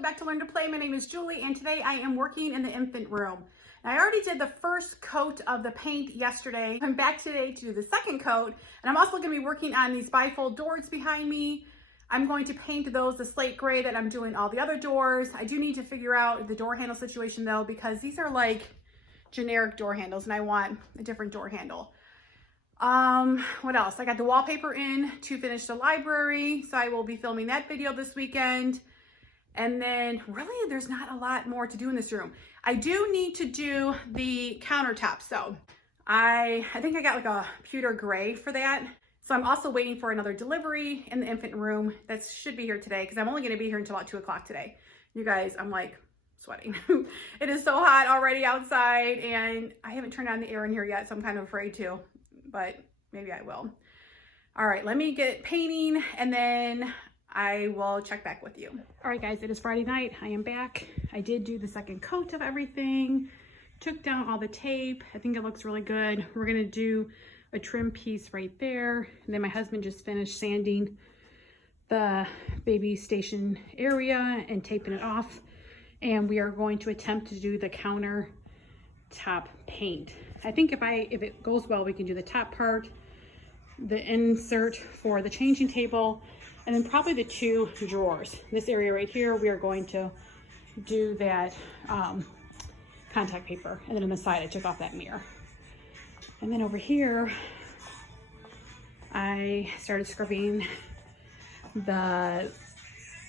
welcome back to Learn to Play. My name is Julie and today I am working in the infant room. Now, I already did the first coat of the paint yesterday. I'm back today to do the second coat, and I'm also going to be working on these bifold doors behind me. I'm going to paint those the slate gray that I'm doing all the other doors. I do need to figure out the door handle situation though, because these are like generic door handles and I want a different door handle. What else? I got the wallpaper in to finish the library, so I will be filming that video this weekend. And then really there's not a lot more to do in this room. I do need to do the countertops though. I think I got like a pewter gray for that. So I'm also waiting for another delivery in the infant room that should be here today, because I'm only going to be here until about 2 o'clock today. You guys, I'm like sweating. It is so hot already outside and I haven't turned on the air in here yet, so I'm kind of afraid to, but maybe I will. All right, let me get painting and then I will check back with you. All right, guys, it is Friday night. I am back. I did do the second coat of everything, took down all the tape. I think it looks really good. We're gonna do a trim piece right there. And then my husband just finished sanding the baby station area and taping it off. And we are going to attempt to do the countertop paint. I think if it goes well, we can do the top part, the insert for the changing table, and then probably the 2 drawers. This area right here, we are going to do that contact paper. And then on the side, I took off that mirror. And then over here, I started scrubbing the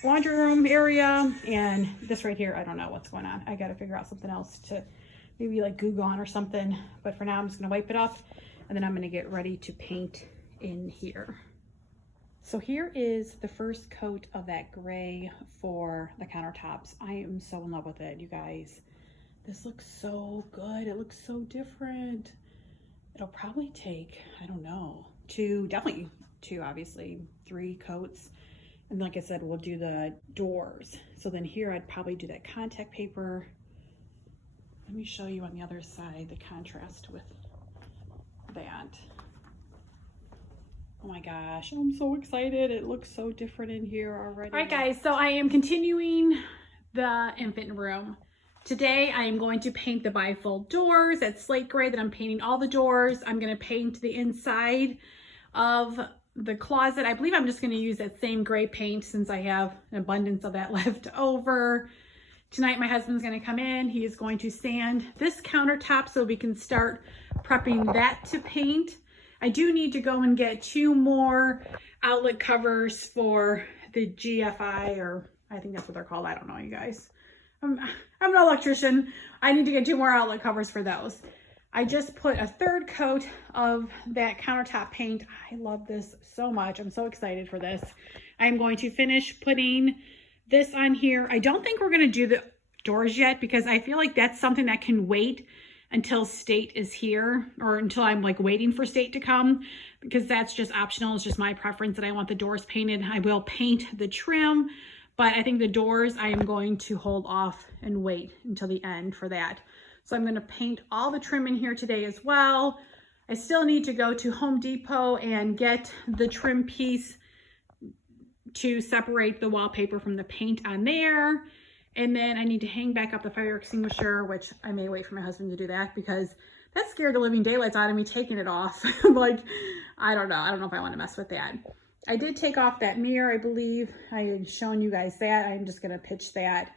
laundry room area, and this right here, I don't know what's going on. I got to figure out something else to maybe like glue on or something. But for now, I'm just going to wipe it off, and then I'm going to get ready to paint in here. So here is the first coat of that gray for the countertops. I am so in love with it, you guys. This looks so good. It looks so different. It'll probably take, I don't know, definitely two, obviously, 3 coats. And like I said, we'll do the doors. So then here I'd probably do that contact paper. Let me show you on the other side the contrast with that. Oh my gosh, I'm so excited. It looks so different in here already. All right, guys, so I am continuing the infant room. Today, I am going to paint the bifold doors. That slate gray that I'm painting all the doors. I'm gonna paint the inside of the closet. I believe I'm just gonna use that same gray paint since I have an abundance of that left over. Tonight, my husband's gonna come in. He is going to sand this countertop so we can start prepping that to paint. I do need to go and get 2 more outlet covers for the GFI, or I think that's what they're called. I don't know, you guys. I'm an electrician. I need to get 2 more outlet covers for those. I just put a 3rd coat of that countertop paint. I love this so much. I'm so excited for this. I'm going to finish putting this on here. I don't think we're going to do the doors yet because I feel like that's something that can wait until State is here, or until I'm like waiting for State to come, because that's just optional. It's just my preference that I want the doors painted. I will paint the trim, but I think the doors I am going to hold off and wait until the end for that. So I'm going to paint all the trim in here today as well. I still need to go to Home Depot and get the trim piece to separate the wallpaper from the paint on there. And then I need to hang back up the fire extinguisher, which I may wait for my husband to do that because that scared the living daylights out of me taking it off. Like, I don't know if I want to mess with that. I did take off that mirror, I believe. I had shown you guys that. I'm just going to pitch that.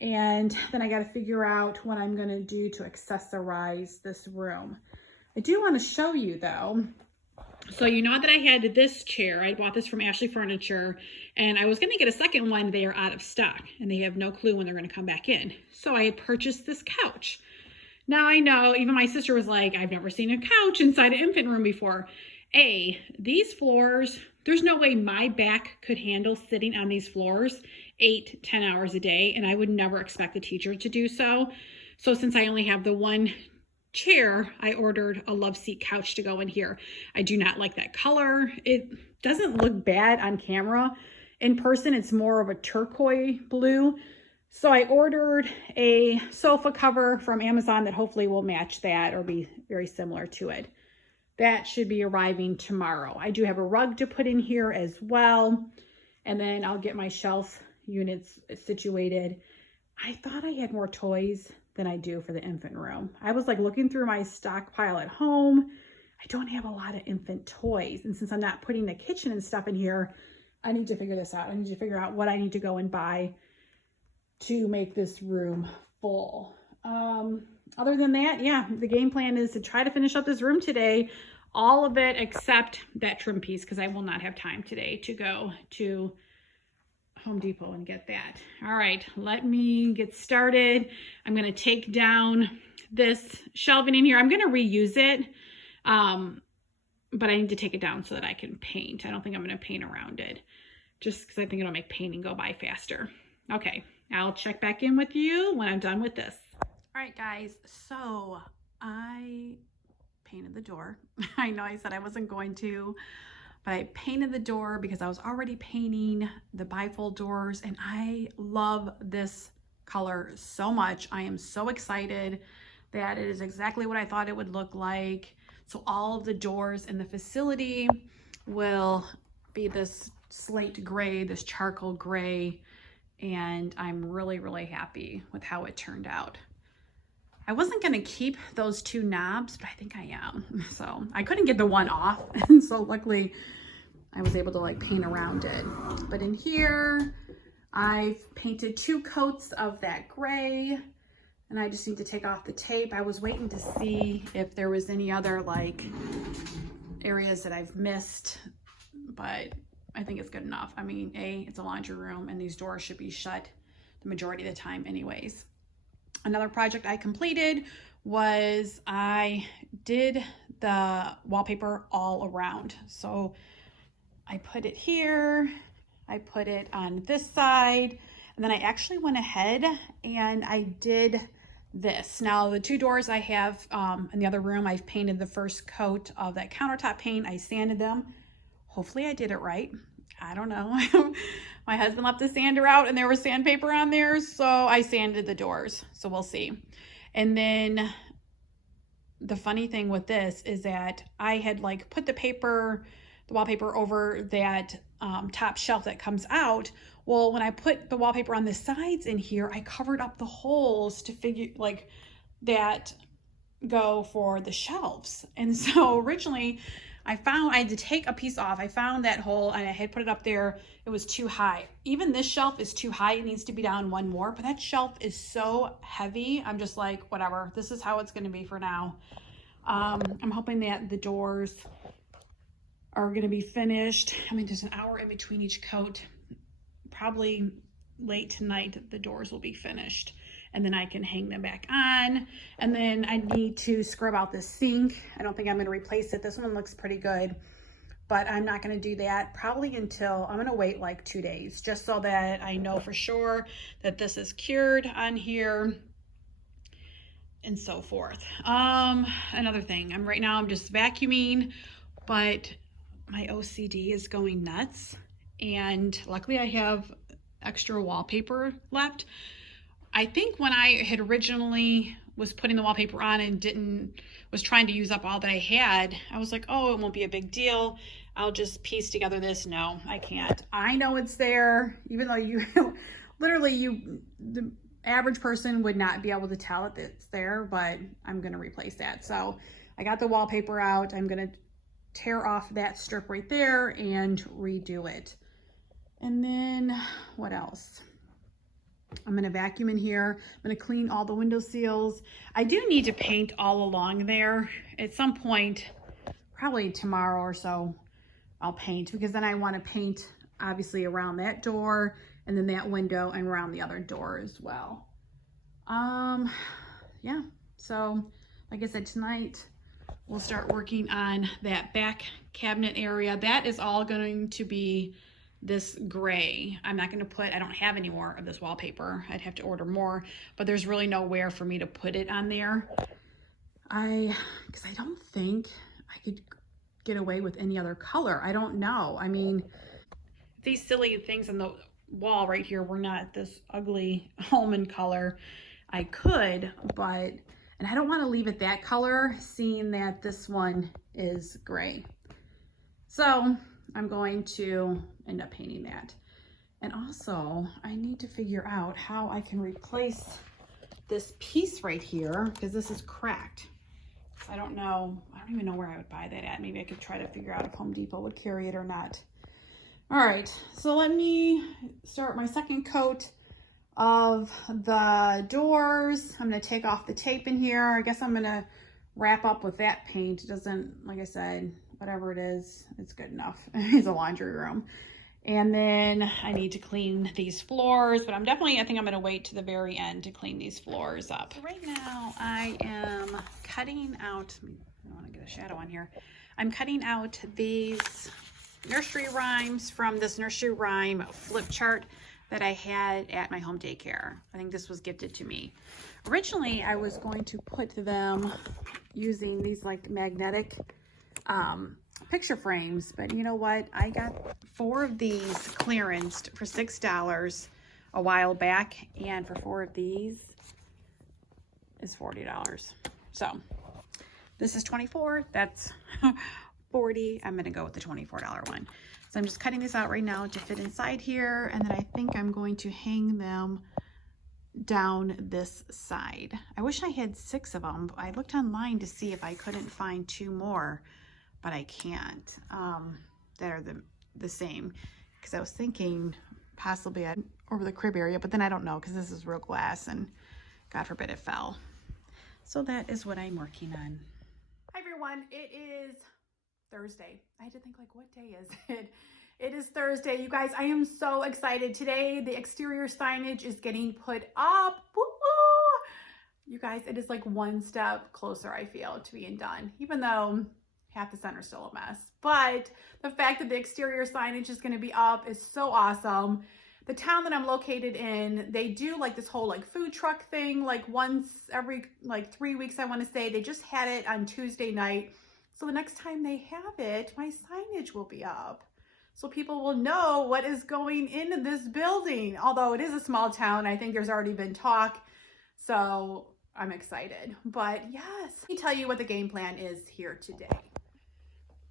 And then I got to figure out what I'm going to do to accessorize this room. I do want to show you though. So you know that I had this chair. I bought this from Ashley Furniture, and I was going to get a second one. They are out of stock, and they have no clue when they're going to come back in. So I had purchased this couch. Now I know, even my sister was like, I've never seen a couch inside an infant room before. These floors, there's no way my back could handle sitting on these floors 8-10 hours a day, and I would never expect a teacher to do so. So since I only have the one chair, I ordered a love seat couch to go in here. I do not like that color. It doesn't look bad on camera. In person, it's more of a turquoise blue. So I ordered a sofa cover from Amazon that hopefully will match that or be very similar to it. That should be arriving tomorrow. I do have a rug to put in here as well. And then I'll get my shelf units situated. I thought I had more toys than I do for the infant room. I was like looking through my stockpile at home. I don't have a lot of infant toys. And since I'm not putting the kitchen and stuff in here, I need to figure this out. I need to figure out what I need to go and buy to make this room full. Other than that, yeah, the game plan is to try to finish up this room today. All of it except that trim piece, because I will not have time today to go to Home Depot and get that. All right, let me get started. I'm going to take down this shelving in here. I'm going to reuse it, but I need to take it down so that I can paint. I don't think I'm going to paint around it, just because I think it'll make painting go by faster. Okay, I'll check back in with you when I'm done with this. All right, guys, so I painted the door. I know I said I wasn't going to, but I painted the door because I was already painting the bifold doors, and I love this color so much. I am so excited that it is exactly what I thought it would look like. So all of the doors in the facility will be this slate gray, this charcoal gray, and I'm really, really happy with how it turned out. I wasn't going to keep those two knobs, but I think I am. So I couldn't get the one off. And so luckily I was able to like paint around it. But in here, I've painted 2 coats of that gray, and I just need to take off the tape. I was waiting to see if there was any other like areas that I've missed, but I think it's good enough. I mean, it's a laundry room and these doors should be shut the majority of the time anyways. Another project I completed was I did the wallpaper all around. So I put it here, I put it on this side, and then I actually went ahead and I did this. Now the 2 doors I have in the other room, I've painted the first coat of that countertop paint. I sanded them. Hopefully I did it right. I don't know. My husband left the sander out and there was sandpaper on there, so I sanded the doors. So we'll see. And then the funny thing with this is that I had like put the wallpaper over that top shelf that comes out. Well, when I put the wallpaper on the sides in here, I covered up the holes to figure like that go for the shelves. And so originally I had to take a piece off. I found that hole and I had put it up there. It was too high. Even this shelf is too high. It needs to be down 1 more, but that shelf is so heavy. I'm just like, whatever, this is how it's going to be for now. I'm hoping that the doors are going to be finished. I mean, there's an hour in between each coat. Probably late tonight, the doors will be finished. And then I can hang them back on. And then I need to scrub out the sink. I don't think I'm going to replace it. This one looks pretty good, but I'm not going to do that probably until, I'm going to wait like 2 days just so that I know for sure that this is cured on here and so forth. Another thing, right now I'm just vacuuming, but my OCD is going nuts. And luckily I have extra wallpaper left. I think when I had originally was putting the wallpaper on and was trying to use up all that I had, I was like, oh, it won't be a big deal. I'll just piece together this. No, I can't. I know it's there, even though you literally the average person would not be able to tell that it's there, but I'm going to replace that. So I got the wallpaper out. I'm going to tear off that strip right there and redo it. And then what else? I'm going to vacuum in here. I'm going to clean all the window seals. I do need to paint all along there at some point, probably tomorrow or so. I'll paint because then I want to paint obviously around that door and then that window and around the other door as well. Yeah, so like I said, tonight we'll start working on that back cabinet area. That is all going to be this gray. I'm not going to put, I don't have any more of this wallpaper. I'd have to order more, but there's really nowhere for me to put it on there. Because I don't think I could get away with any other color. I don't know. I mean, these silly things on the wall right here were not this ugly almond color. I could, but, and I don't want to leave it that color, seeing that this one is gray. So I'm going to end up painting that. And also I need to figure out how I can replace this piece right here because this is cracked. I don't know. I don't even know where I would buy that at. Maybe I could try to figure out if Home Depot would carry it or not. All right, so let me start my second coat of the doors. I'm gonna take off the tape in here. I guess I'm gonna wrap up with that paint. It doesn't, like I said, whatever it is, it's good enough. It's a laundry room. And then I need to clean these floors, but I think I'm gonna wait to the very end to clean these floors up. So right now I am cutting out, I wanna get a shadow on here. I'm cutting out these nursery rhymes from this nursery rhyme flip chart that I had at my home daycare. I think this was gifted to me. Originally, I was going to put them using these like magnetic picture frames, but you know what? I got 4 of these clearanced for $6 a while back, and for 4 of these is $40. So this is 24, that's 40. I'm gonna go with the $24 one. So I'm just cutting this out right now to fit inside here, and then I think I'm going to hang them down this side. I wish I had 6 of them. I looked online to see if I couldn't find 2 more, but I can't that are the same, because I was thinking possibly over the crib area, but then I don't know because this is real glass and God forbid it fell. So that is what I'm working on. Hi everyone, it is Thursday. I had to think, like, what day is it? It is Thursday, you guys. I am so excited. Today, the exterior signage is getting put up. Woo-hoo! You guys, it is like one step closer, I feel, to being done, even though half the center's still a mess. But the fact that the exterior signage is going to be up is so awesome. The town that I'm located in, they do like this whole like food truck thing, like once every like 3 weeks, I want to say. They just had it on Tuesday night. So the next time they have it, my signage will be up. So people will know what is going into this building. Although it is a small town, I think there's already been talk. So I'm excited. But yes, let me tell you what the game plan is here today.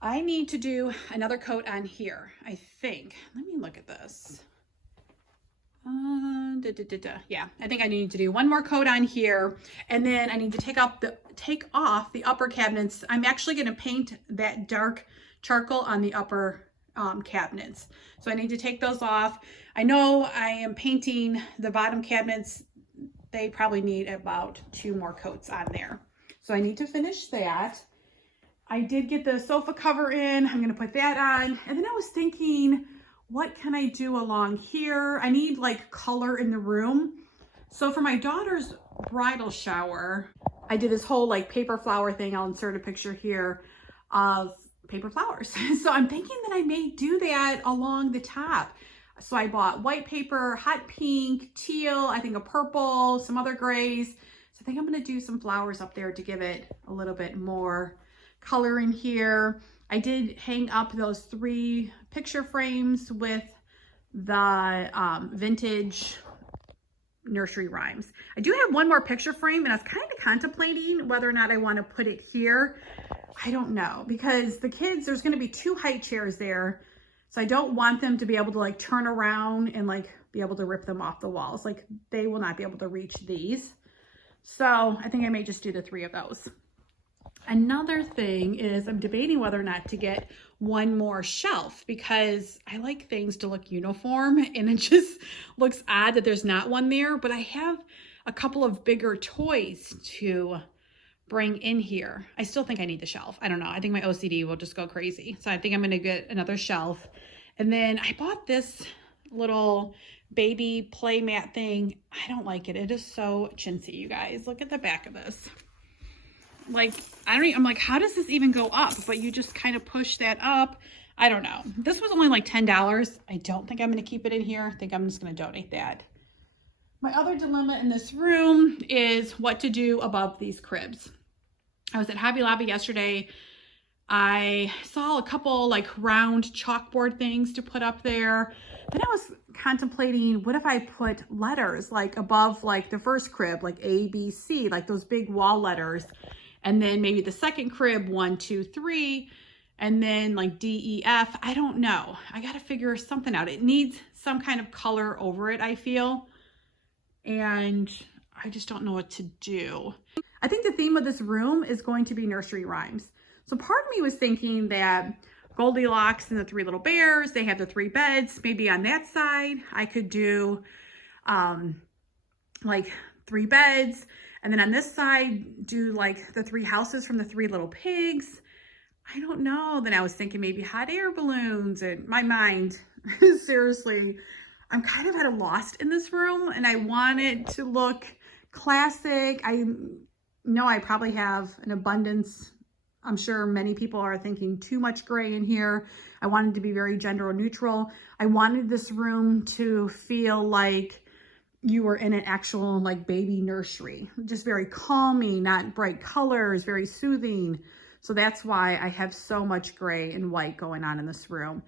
I need to do another coat on here, I think. Let me look at this. Yeah, I think I need to do one more coat on here, and then I need to take off the upper cabinets. I'm actually going to paint that dark charcoal on the upper cabinets, so I need to take those off. I know I am painting the bottom cabinets. They probably need about 2 more coats on there, so I need to finish that. I did get the sofa cover in. I'm going to put that on, and then I was thinking, what can I do along here? I need like color in the room. So for my daughter's bridal shower, I did this whole like paper flower thing. I'll insert a picture here of paper flowers. So I'm thinking that I may do that along the top. So I bought white paper, hot pink, teal, I think a purple, some other grays. So I think I'm gonna do some flowers up there to give it a little bit more color in here. I did hang up those 3 picture frames with the vintage nursery rhymes. I do have one more picture frame, and I was kind of contemplating whether or not I want to put it here. I don't know, because the kids, there's going to be 2 high chairs there, so I don't want them to be able to like turn around and like be able to rip them off the walls. Like they will not be able to reach these. So I think I may just do the 3 of those. Another thing is I'm debating whether or not to get one more shelf, because I like things to look uniform, and it just looks odd that there's not one there. But I have a couple of bigger toys to bring in here. I still think I need the shelf. I don't know. I think my OCD will just go crazy. So I think I'm going to get another shelf. And then I bought this little baby play mat thing. I don't like it. It is so chintzy, you guys. Look at the back of this. Like, I'm like, how does this even go up? But you just kind of push that up. I don't know. This was only like $10. I don't think I'm going to keep it in here. I think I'm just going to donate that. My other dilemma in this room is what to do above these cribs. I was at Hobby Lobby yesterday. I saw a couple like round chalkboard things to put up there. Then I was contemplating, what if I put letters like above like the first crib, like A, B, C, like those big wall letters. And then maybe the second crib, 1, 2, 3. and then like D, E, F. I don't know. I got to figure something out. It needs some kind of color over it, I feel. And I just don't know what to do. I think the theme of this room is going to be nursery rhymes. So part of me was thinking that Goldilocks and the Three Little Bears, they have the 3 beds. Maybe on that side, I could do like 3 beds. And then on this side, do like the 3 houses from the 3 Little Pigs. I don't know. Then I was thinking maybe hot air balloons, and my mind, seriously, I'm kind of at a loss in this room, and I want it to look classic. I know I probably have an abundance. I'm sure many people are thinking too much gray in here. I wanted to be very gender neutral. I wanted this room to feel like you were in an actual like baby nursery, just very calming, not bright colors, very soothing. So that's why I have so much gray and white going on in this room.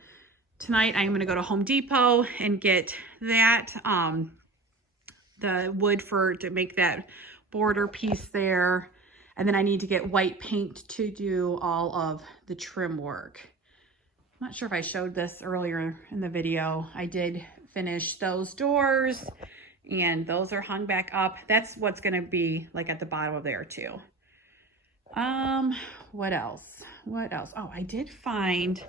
Tonight, I am gonna go to Home Depot and get that, the wood to make that border piece there. And then I need to get white paint to do all of the trim work. I'm not sure if I showed this earlier in the video. I did finish those doors and those are hung back up. That's what's gonna be like at the bottom of there too. What else? Oh, I did find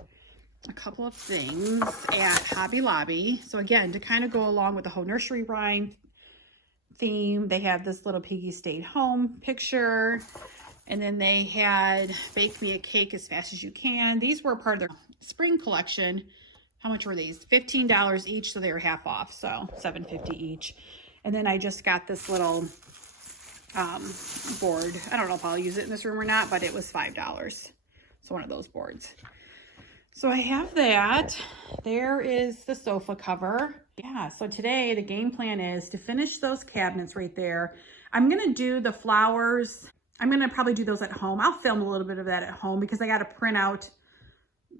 a couple of things at Hobby Lobby. So again, to kind of go along with the whole nursery rhyme theme, they have this little piggy stayed home picture. And then they had Bake Me a Cake as Fast as You Can. These were part of their spring collection. How much were these? $15 each, so they were half off, so $7.50 each. And then I just got this little board. I don't know if I'll use it in this room or not, but it was $5. So one of those boards. So I have that. There is the sofa cover. Yeah, so today the game plan is to finish those cabinets right there. I'm gonna do the flowers. I'm gonna probably do those at home. I'll film a little bit of that at home because I gotta print out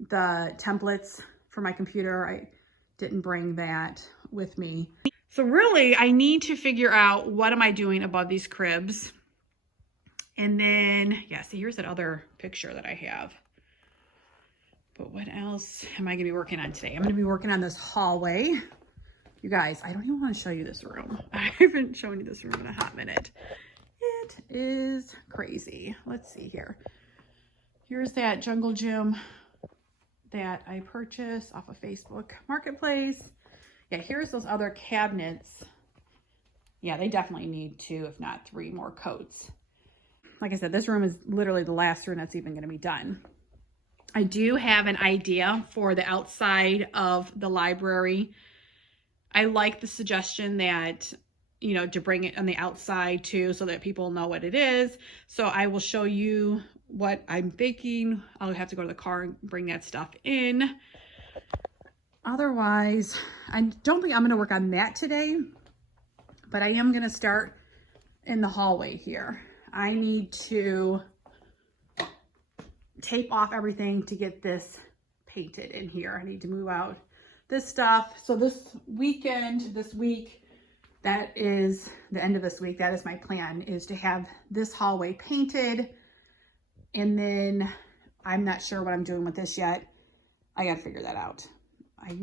the templates for my computer. I didn't bring that with me. So really, I need to figure out what am I doing above these cribs. And then, yeah, see, here's that other picture that I have. But what else am I gonna be working on today? I'm gonna be working on this hallway. You guys, I don't even wanna show you this room. I haven't shown you this room in a hot minute. It is crazy. Let's see here. Here's that jungle gym that I purchased off of Facebook Marketplace. Yeah, here's those other cabinets. Yeah, they definitely need 2, if not 3 more coats. Like I said, this room is literally the last room that's even gonna be done. I do have an idea for the outside of the library. I like the suggestion that, you know, to bring it on the outside too, so that people know what it is. So I will show you what I'm thinking. I'll have to go to the car and bring that stuff in. Otherwise, I don't think I'm going to work on that today, but I am going to start in the hallway here. I need to tape off everything to get this painted in here. I need to move out this stuff. So this week, that is the end of this week. That is my plan, is to have this hallway painted. And then I'm not sure what I'm doing with this yet. I got to figure that out. I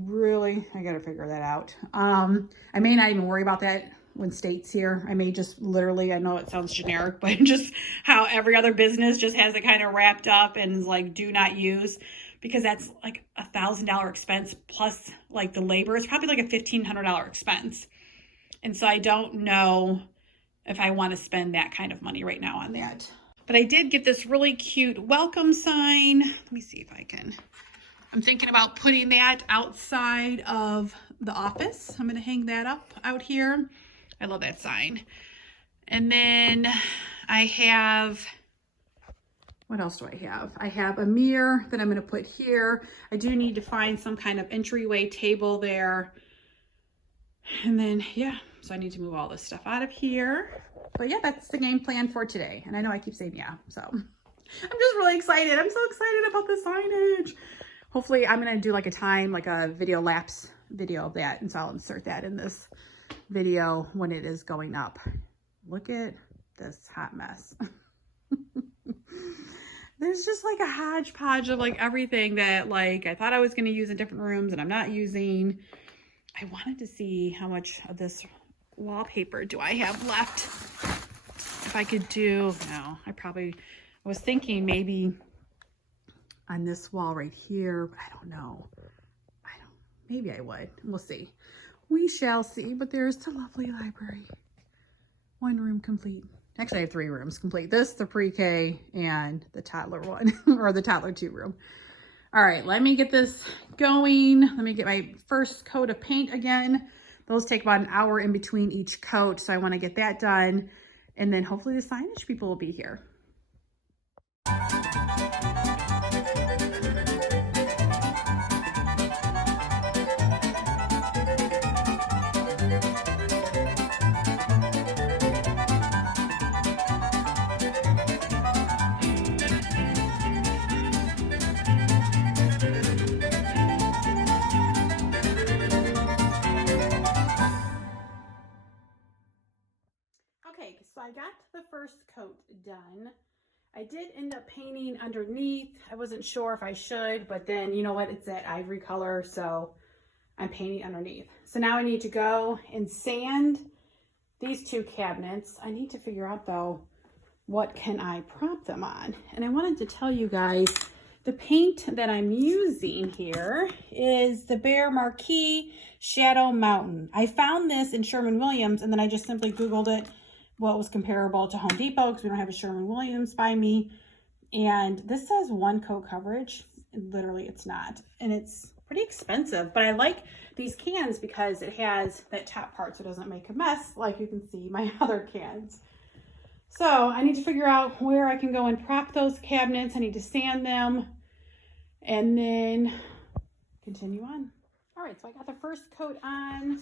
got to figure that out. I may not even worry about that when State's here. I may just literally, I know it sounds generic, but just how every other business just has it kind of wrapped up and is like, do not use, because that's like $1,000 expense plus like the labor. It's probably like a $1,500 expense. And so I don't know if I want to spend that kind of money right now on that. But I did get this really cute welcome sign. Let me see if I can. I'm thinking about putting that outside of the office. I'm going to hang that up out here. I love that sign. And then I have, what else do I have? I have a mirror that I'm going to put here. I do need to find some kind of entryway table there. And then, yeah, so I need to move all this stuff out of here. But yeah, that's the game plan for today. And I know I keep saying yeah, so I'm just really excited. I'm so excited about the signage. Hopefully I'm going to do like a video lapse video of that. And so I'll insert that in this video when it is going up. Look at this hot mess. there's just like a hodgepodge of like everything that like I thought I was going to use in different rooms and I'm not using. I wanted to see how much of this wallpaper do I have left. If I could do, no, I was thinking maybe on this wall right here, but I don't know. Maybe I would. We'll see. We shall see, but there's the lovely library. 1 room complete. Actually, I have 3 rooms complete. This, the pre-K, and the toddler one, or the toddler 2 room. All right, let me get this going. Let me get my first coat of paint again. Those take about an hour in between each coat, so I want to get that done. And then hopefully the signage people will be here. Okay, so I got the first coat done. I did end up painting underneath. I wasn't sure if I should, but then you know what? It's that ivory color, so I'm painting underneath. So now I need to go and sand these 2 cabinets. I need to figure out though, what can I prop them on? And I wanted to tell you guys, the paint that I'm using here is the Behr Marquee Shadow Mountain. I found this in Sherwin-Williams and then I just simply Googled it, what was comparable to Home Depot, because we don't have a Sherwin-Williams by me. And this says 1 coat coverage. Literally it's not. And it's pretty expensive, but I like these cans because it has that top part so it doesn't make a mess like you can see my other cans. So I need to figure out where I can go and prop those cabinets. I need to sand them and then continue on. All right, so I got the first coat on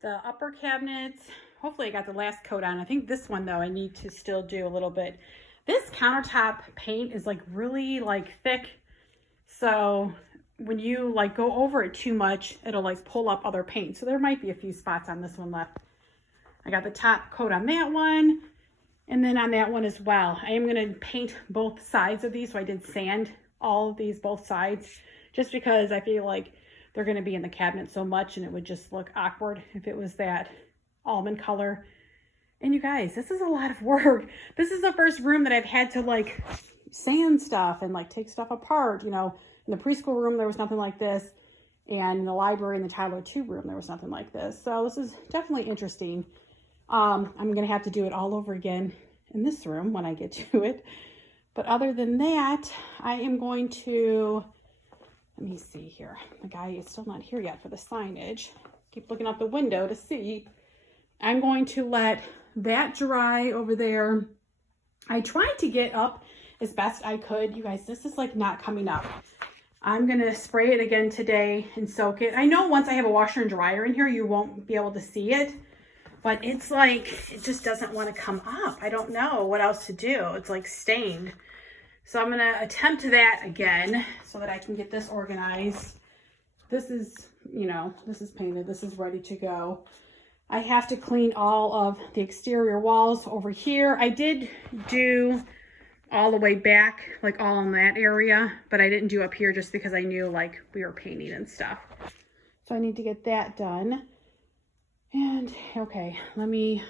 the upper cabinets. Hopefully I got the last coat on. I think this one though, I need to still do a little bit. This countertop paint is like really like thick. So when you like go over it too much, it'll like pull up other paint. So there might be a few spots on this one left. I got the top coat on that one. And then on that one as well. I am going to paint both sides of these. So I did sand all of these, both sides, just because I feel like they're going to be in the cabinet so much and it would just look awkward if it was that almond color. And you guys, this is a lot of work. This is the first room that I've had to like sand stuff and like take stuff apart. You know, in the preschool room, there was nothing like this. And in the library, in the toddler 2 room, there was nothing like this. So this is definitely interesting. I'm going to have to do it all over again in this room when I get to it. But other than that, I am going to, let me see here. The guy is still not here yet for the signage. Keep looking out the window to see. I'm going to let that dry over there. I tried to get up as best I could. You guys, this is like not coming up. I'm going to spray it again today and soak it. I know once I have a washer and dryer in here, you won't be able to see it. But it's like, it just doesn't want to come up. I don't know what else to do. It's like stained. So I'm going to attempt that again so that I can get this organized. This is, you know, this is painted. This is ready to go. I have to clean all of the exterior walls over here. I did do all the way back, like all in that area, but I didn't do up here just because I knew like we were painting and stuff. So I need to get that done. And okay, let me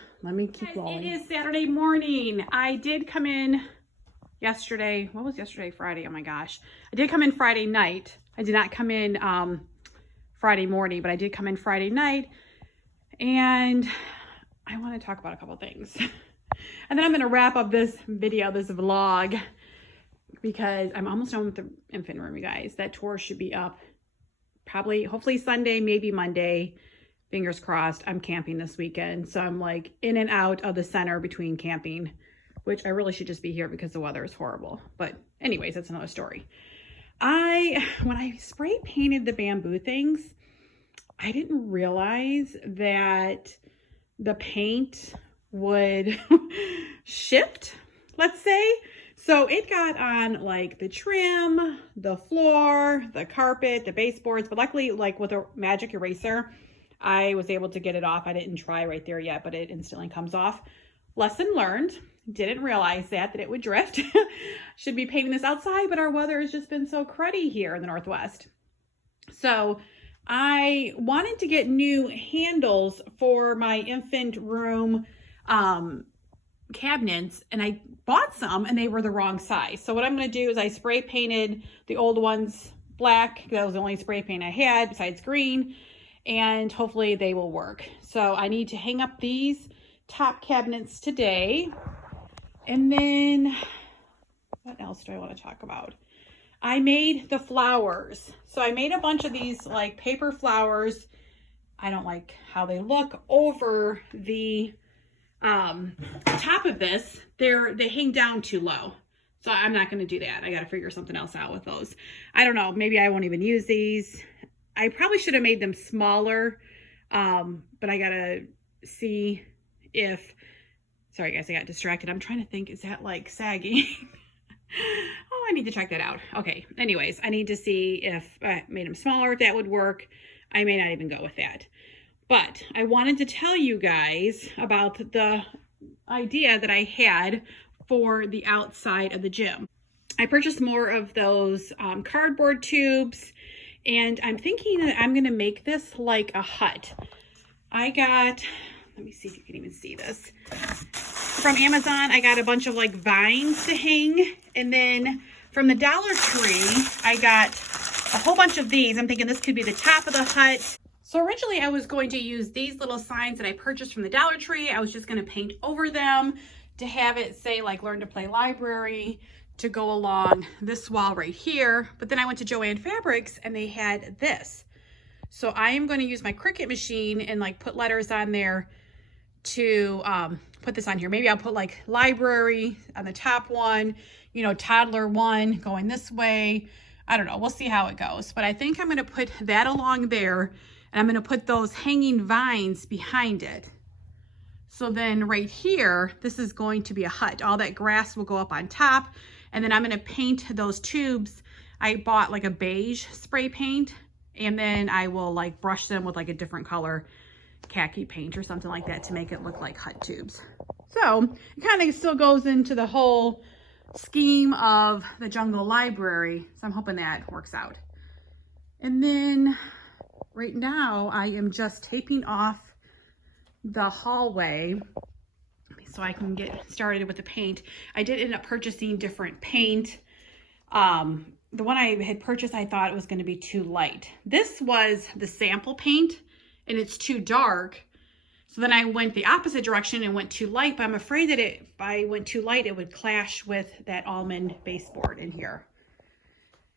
keep going. It is Saturday morning. I did come in yesterday. What was yesterday? Friday. Oh my gosh. I did come in Friday night. I did not come in Friday morning, but I did come in Friday night. And I want to talk about a couple things. And then I'm going to wrap up this video, this vlog, because I'm almost done with the infant room, you guys. That tour should be up probably, hopefully Sunday, maybe Monday. Fingers crossed. I'm camping this weekend. So I'm like in and out of the center between camping, which I really should just be here because the weather is horrible. But anyways, that's another story. When I spray painted the bamboo things, I didn't realize that the paint would shift, let's say. So it got on like the trim, the floor, the carpet, the baseboards, but luckily like with a magic eraser, I was able to get it off. I didn't try right there yet, but it instantly comes off. Lesson learned. Didn't realize that it would drift. Should be painting this outside, but our weather has just been so cruddy here in the Northwest. So I wanted to get new handles for my infant room cabinets, and I bought some and they were the wrong size. So what I'm going to do is I spray painted the old ones black. That was the only spray paint I had besides green, and hopefully they will work. So I need to hang up these top cabinets today. And then what else do I want to talk about? I made the flowers. So I made a bunch of these like paper flowers. I don't like how they look over the top of this. They hang down too low. So I'm not going to do that. I got to figure something else out with those. I don't know. Maybe I won't even use these. I probably should have made them smaller. But I got to see if, sorry guys, I got distracted. I'm trying to think, is that like sagging? Oh, I need to check that out. Okay. Anyways, I need to see if I made them smaller, if that would work. I may not even go with that. But I wanted to tell you guys about the idea that I had for the outside of the gym. I purchased more of those cardboard tubes, and I'm thinking that I'm going to make this like a hut. I got, let me see if you can even see this. From Amazon, I got a bunch of like vines to hang. And then from the Dollar Tree, I got a whole bunch of these. I'm thinking this could be the top of the hut. So originally I was going to use these little signs that I purchased from the Dollar Tree. I was just going to paint over them to have it say like Learn to Play Library to go along this wall right here. But then I went to Joann Fabrics and they had this. So I am going to use my Cricut machine and like put letters on there to put this on here. Maybe I'll put like library on the top one, you know, toddler one going this way. I don't know. We'll see how it goes. But I think I'm going to put that along there, and I'm going to put those hanging vines behind it. So then right here, this is going to be a hut. All that grass will go up on top, and then I'm going to paint those tubes. I bought like a beige spray paint, and then I will like brush them with like a different color khaki paint or something like that to make it look like hut tubes. So it kind of still goes into the whole scheme of the jungle library. So I'm hoping that works out. And then right now I am just taping off the hallway so I can get started with the paint. I did end up purchasing different paint. The one I had purchased, I thought it was going to be too light. This was the sample paint, and it's too dark. So then I went the opposite direction and went too light, but I'm afraid that if I went too light, it would clash with that almond baseboard in here.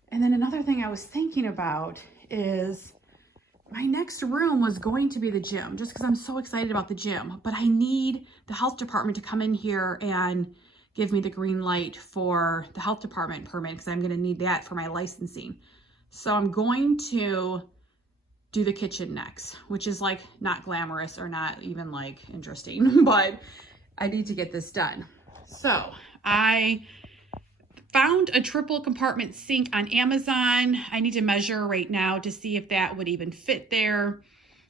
And then another thing I was thinking about is my next room was going to be the gym, just because I'm so excited about the gym, but I need the health department to come in here and give me the green light for the health department permit, because I'm going to need that for my licensing. So I'm going to do the kitchen next, which is like not glamorous or not even like interesting, but I need to get this done. So I found a triple compartment sink on Amazon. I need to measure right now to see if that would even fit there.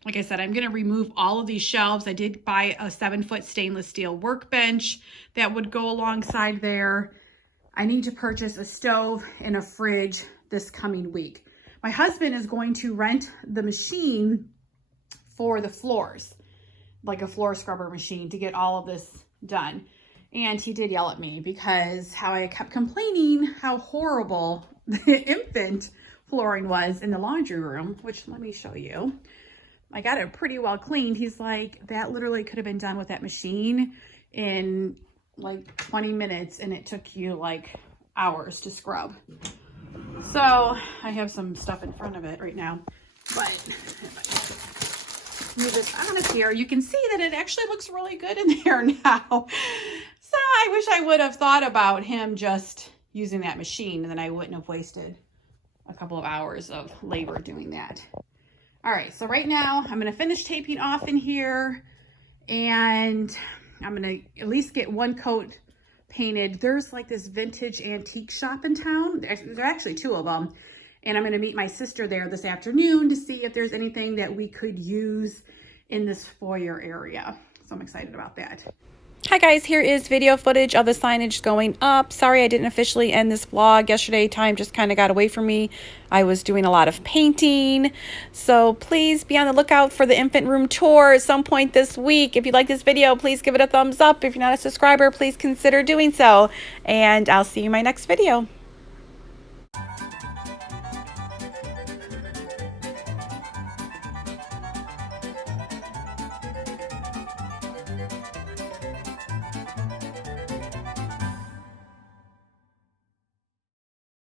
Like I said, I'm going to remove all of these shelves. I did buy a 7-foot stainless steel workbench that would go alongside there. I need to purchase a stove and a fridge this coming week. My husband is going to rent the machine for the floors, like a floor scrubber machine, to get all of this done. And he did yell at me because how I kept complaining how horrible the infant flooring was in the laundry room, which let me show you. I got it pretty well cleaned. He's like, that literally could have been done with that machine in like 20 minutes, and it took you like hours to scrub. So I have some stuff in front of it right now, but if I move this out of here, you can see that it actually looks really good in there now. So I wish I would have thought about him just using that machine, and then I wouldn't have wasted a couple of hours of labor doing that. All right, so right now I'm going to finish taping off in here, and I'm going to at least get one coat painted. There's like this vintage antique shop in town. There are actually 2 of them, and I'm going to meet my sister there this afternoon to see if there's anything that we could use in this foyer area. So I'm excited about that. Hi guys, here is video footage of the signage going up. Sorry I didn't officially end this vlog yesterday. Time just kind of got away from me. I was doing a lot of painting. So please be on the lookout for the infant room tour at some point this week. If you like this video, please give it a thumbs up. If you're not a subscriber, please consider doing so. And I'll see you in my next video.